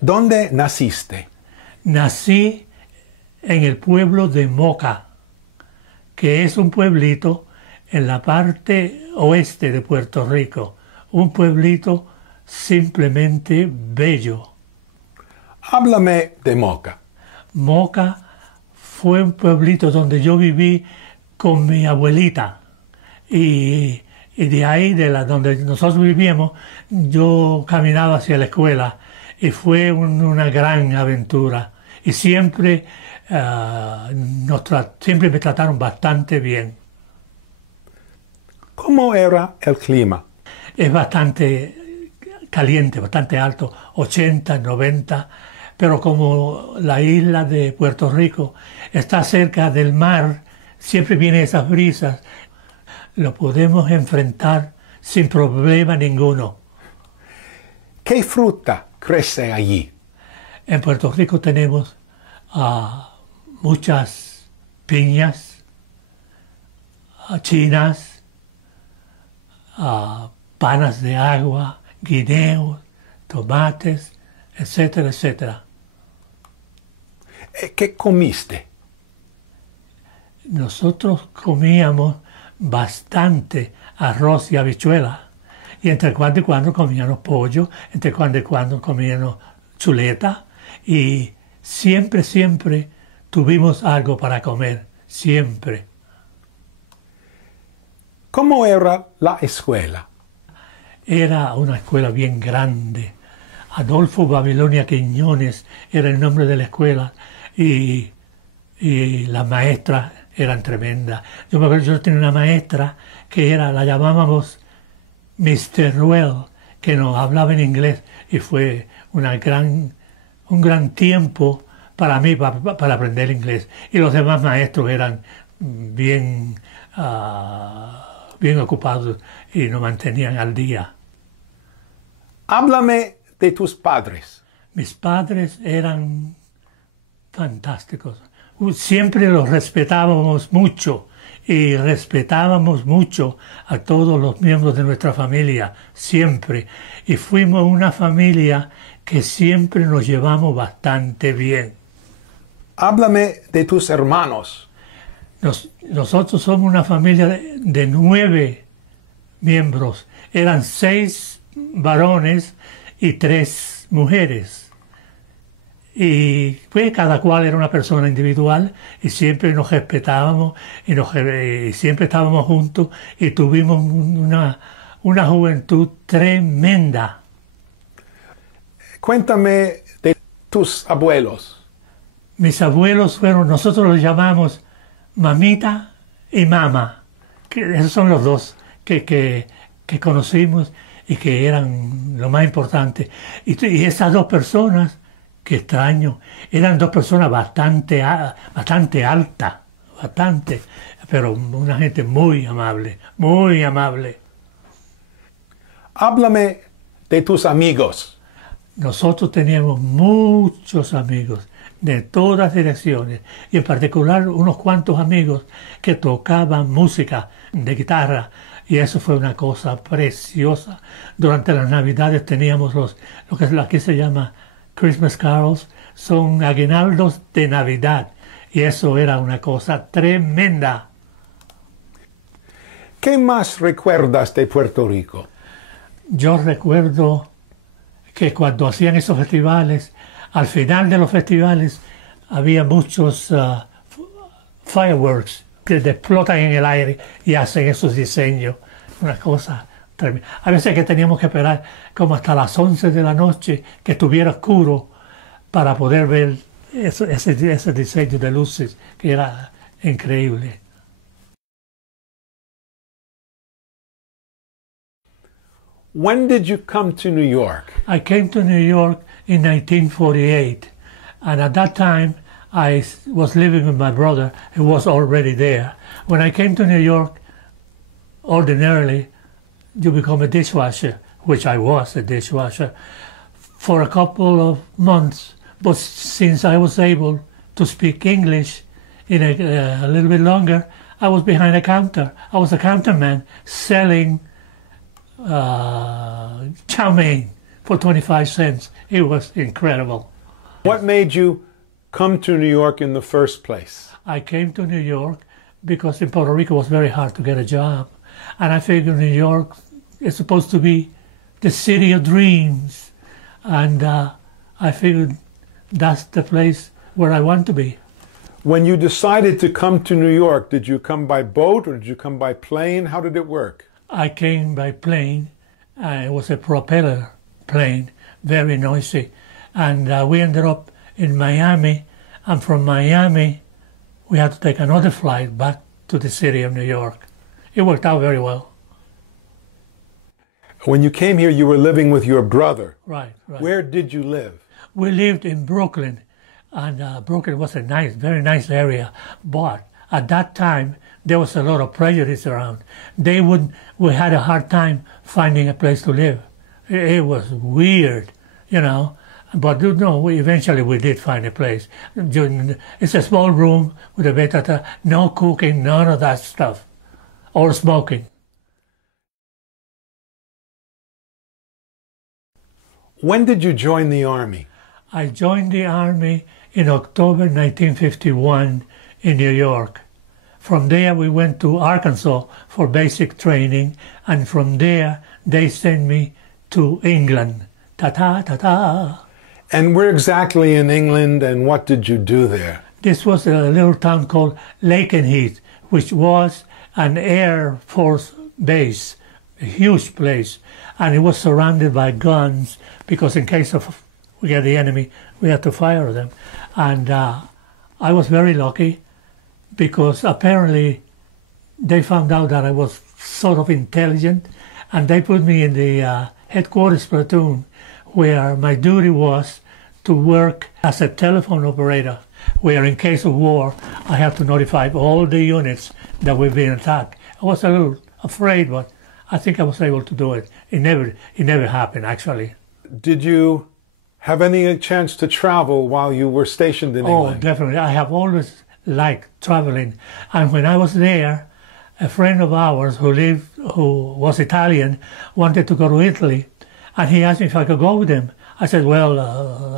¿Dónde naciste? Nací en el pueblo de Moca, que es un pueblito en la parte oeste de Puerto Rico. Un pueblito simplemente bello. Háblame de Moca. Moca fue un pueblito donde yo viví con mi abuelita. Y de ahí, donde nosotros vivíamos, yo caminaba hacia la escuela. Y fue una gran aventura. Y siempre, siempre me trataron bastante bien. ¿Cómo era el clima? Es bastante caliente, bastante alto, 80, 90. Pero como la isla de Puerto Rico está cerca del mar, siempre vienen esas brisas. Lo podemos enfrentar sin problema ninguno. ¿Qué fruta crece allí? En Puerto Rico tenemos muchas piñas, chinas, panas de agua, guineos, tomates, etcétera, etcétera. ¿Qué comiste? Nosotros comíamos bastante arroz y habichuela. Y entre cuando y cuando comíamos pollo, entre cuando y cuando comíamos chuleta. Y siempre, siempre tuvimos algo para comer. Siempre. ¿Cómo era la escuela? Era una escuela bien grande. Adolfo Babilonia Quiñones era el nombre de la escuela. Y las maestras eran tremendas. Yo me acuerdo, yo tenía una maestra que la llamábamos Mr. Ruel, que nos hablaba en inglés, y fue un gran tiempo para mí para aprender inglés. Y los demás maestros eran bien ocupados y nos mantenían al día. Háblame de tus padres. Mis padres eran fantásticos. Siempre los respetábamos mucho. Y respetábamos mucho a todos los miembros de nuestra familia, siempre. Y fuimos una familia que siempre nos llevamos bastante bien. Háblame de tus hermanos. Nosotros somos una familia de 9 miembros. Eran 6 varones y 3 mujeres. Y pues cada cual era una persona individual y siempre nos respetábamos y siempre estábamos juntos y tuvimos una juventud tremenda. Cuéntame de tus abuelos. Mis abuelos nosotros los llamamos mamita y mama, que esos son los dos que conocimos y que eran lo más importante. Y esas dos personas, qué extraño, eran 2 personas bastante altas, pero una gente muy amable, muy amable. Háblame de tus amigos. Nosotros teníamos muchos amigos de todas direcciones, y en particular unos cuantos amigos que tocaban música de guitarra, y eso fue una cosa preciosa. Durante las Navidades teníamos lo que aquí se llama Christmas carols, son aguinaldos de Navidad, y eso era una cosa tremenda. ¿Qué más recuerdas de Puerto Rico? Yo recuerdo que cuando hacían esos festivales, al final de los festivales había muchos fireworks que explotan en el aire y hacen esos diseños, una cosa tremenda. A veces que teníamos que esperar como hasta las 11 de la noche que estuviera oscuro para poder ver ese diseño de luces, que era increíble. When did you come to New York? I came to New York in 1948, and at that time I was living with my brother who was already there. When I came to New York, ordinarily you become a dishwasher, which I was a dishwasher, for a couple of months. But since I was able to speak English in a little bit longer, I was behind a counter. I was a counterman selling chow mein for 25 cents. It was incredible. What made you come to New York in the first place? I came to New York because in Puerto Rico it was very hard to get a job. And I figured New York is supposed to be the city of dreams. And I figured that's the place where I want to be. When you decided to come to New York, did you come by boat or did you come by plane? How did it work? I came by plane. It was a propeller plane, very noisy. And we ended up in Miami. And from Miami, we had to take another flight back to the city of New York. It worked out very well. When you came here, you were living with your brother. Right. Where did you live? We lived in Brooklyn, and Brooklyn was a nice, very nice area. But at that time, there was a lot of prejudice around. We had a hard time finding a place to live. It was weird, you know. But no, eventually we did find a place. It's a small room with a bed, no cooking, none of that stuff, or smoking. When did you join the Army? I joined the Army in October 1951 in New York. From there we went to Arkansas for basic training, and from there they sent me to England. Ta-ta. And where exactly in England, and what did you do there? This was a little town called Lakenheath, which was an Air Force base, a huge place, and it was surrounded by guns because in case of we get the enemy, we had to fire them. And I was very lucky because apparently they found out that I was sort of intelligent, and they put me in the headquarters platoon, where my duty was to work as a telephone operator, where in case of war, I had to notify all the units that we've been attacked. I was a little afraid, but I think I was able to do it. It never happened, actually. Did you have any chance to travel while you were stationed in England? Oh, definitely. I have always liked traveling. And when I was there, a friend of ours who was Italian, wanted to go to Italy. And he asked me if I could go with him. I said, well,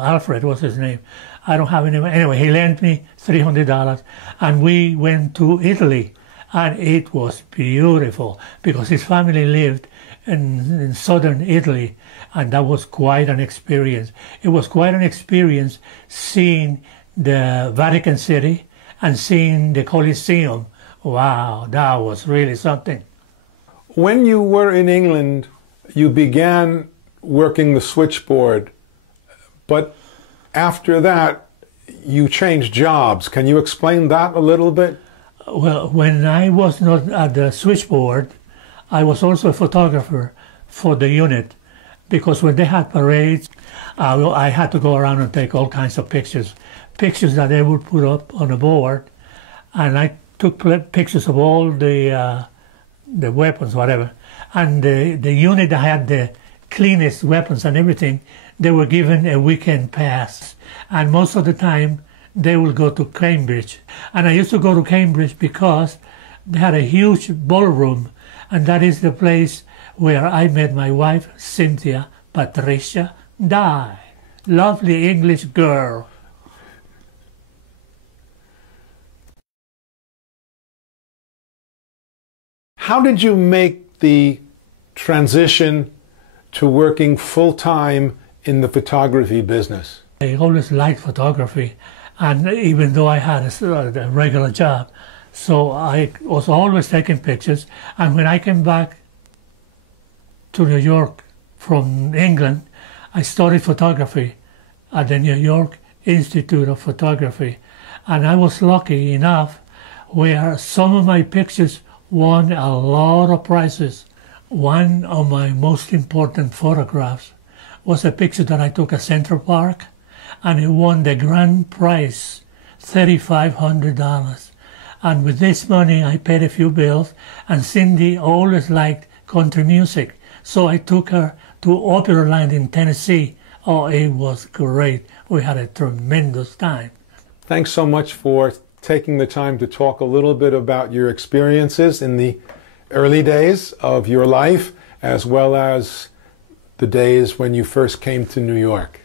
Alfred was his name. I don't have any. Anyway, he lent me $300, and we went to Italy. And it was beautiful because his family lived in southern Italy, and that was quite an experience. It was quite an experience seeing the Vatican City and seeing the Colosseum. Wow, that was really something. When you were in England, you began working the switchboard, but after that you changed jobs. Can you explain that a little bit? Well, when I was not at the switchboard, I was also a photographer for the unit, because when they had parades, I had to go around and take all kinds of pictures that they would put up on a board, and I took pictures of all the weapons, whatever, and the unit that had the cleanest weapons and everything, they were given a weekend pass. And most of the time, they will go to Cambridge. And I used to go to Cambridge because they had a huge ballroom, and that is the place where I met my wife, Cynthia Patricia Dye. Lovely English girl. How did you make the transition to working full-time in the photography business? I always liked photography, and even though I had a regular job, so I was always taking pictures. And when I came back to New York from England, I studied photography at the New York Institute of Photography, and I was lucky enough where some of my pictures won a lot of prizes. One of my most important photographs was a picture that I took at Central Park, and it won the grand prize, $3,500. And with this money, I paid a few bills, and Cindy always liked country music. So I took her to Operaland in Tennessee. Oh, it was great. We had a tremendous time. thanks so much for taking the time to talk a little bit about your experiences in the early days of your life, as well as the days when you first came to New York.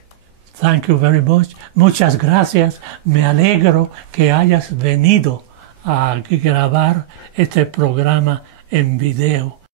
Thank you very much. Muchas gracias. Me alegro que hayas venido a grabar este programa en video